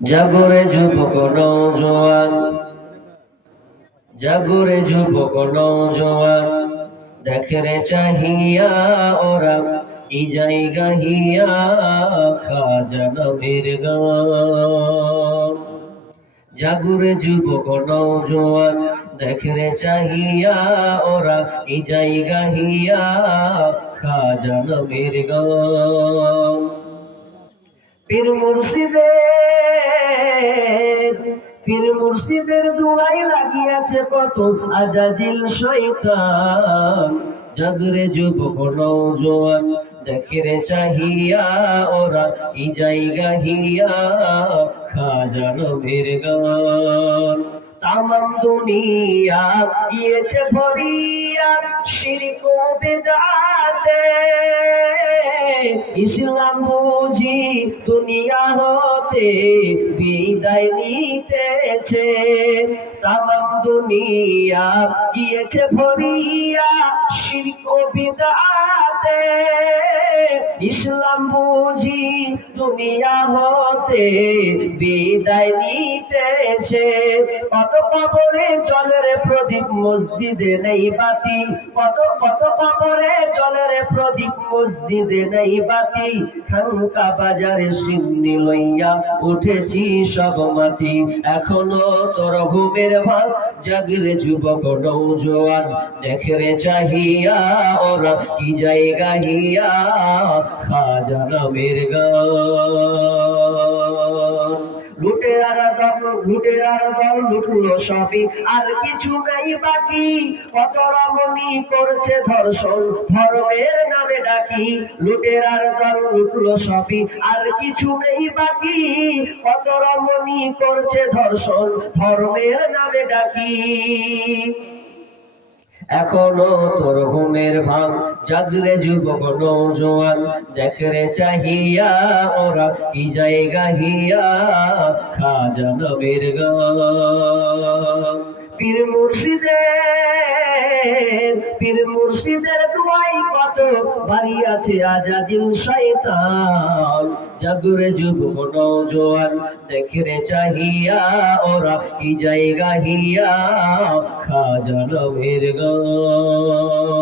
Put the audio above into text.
জাগরে যুবক নৌজোয়ান জাগরে যুবক নৌজোয়ান দেখরে চাহিয়া ওরা, কি জায়গা হিয়া খাজা নবীর জাগুরে যুবক নৌজোয়ান দেখরে চাহিয়া ওরা, কি জায়গা হিয়া খাজা নবীর গান। পীর মুর্শিদের পীর মুর্শিদের দুয়াই লাগিয়াছে কত আজাজিল শয়তান। জাগরে চাহিয়া ওরা কি জায়গা হিয়া, খাজা নবীর গান। তামাম দুনিয়া গিয়েছে ভরিয়া, শিরিক বেদাতে। ইসলাম বুঝি দুনিয়া হতে বিদায় নিতেছে। দুনিয়া গিয়েছে ভরিয়া ও বিদাতে। ইসলাম বুঝি দুনিয়া হতে বিদায় নিতেছে। কত কবরে জলের প্রদীপ মসজিদে নেই বাতি, কত কত কবরে জলের প্রদীপ মসজিদে নেই বাতি, খানকা বাজারে সিন্নি লইয়া উঠেছি সগমাতি এখনও তোর ঘুমের ভাব, জাগরে যুবক নৌজোয়ান, দেখরে চাহিয়া ওরা কি জায়গা হিয়া, খাজা নামের আর কিছু নাই বাকি। কত রমণী করছে ধর্ষণ, ধর্মের ডাকি লুটেরার দল সবই। আর কিছু নেই বাকি, কত রমণী করছে ধর্ষণ, ধর্মের নামে ডাকি। এখনও তোর ঘুমের ভাঙ জাগরে যুবক নৌজোয়ান। দেখরে চাহিয়া ওরা কি জায়গা হিয়া, খাজা নবীর গান পীর মুর্শিদের পীর মুর্শিদের দুয়াই কত বাড়ি আছে আজাদিল শয়তান। জাগরে যুবক নৌজোয়ান দেখরে চাহিয়া ওরা কি জায়গা হিয়া, খাজা নবীর গান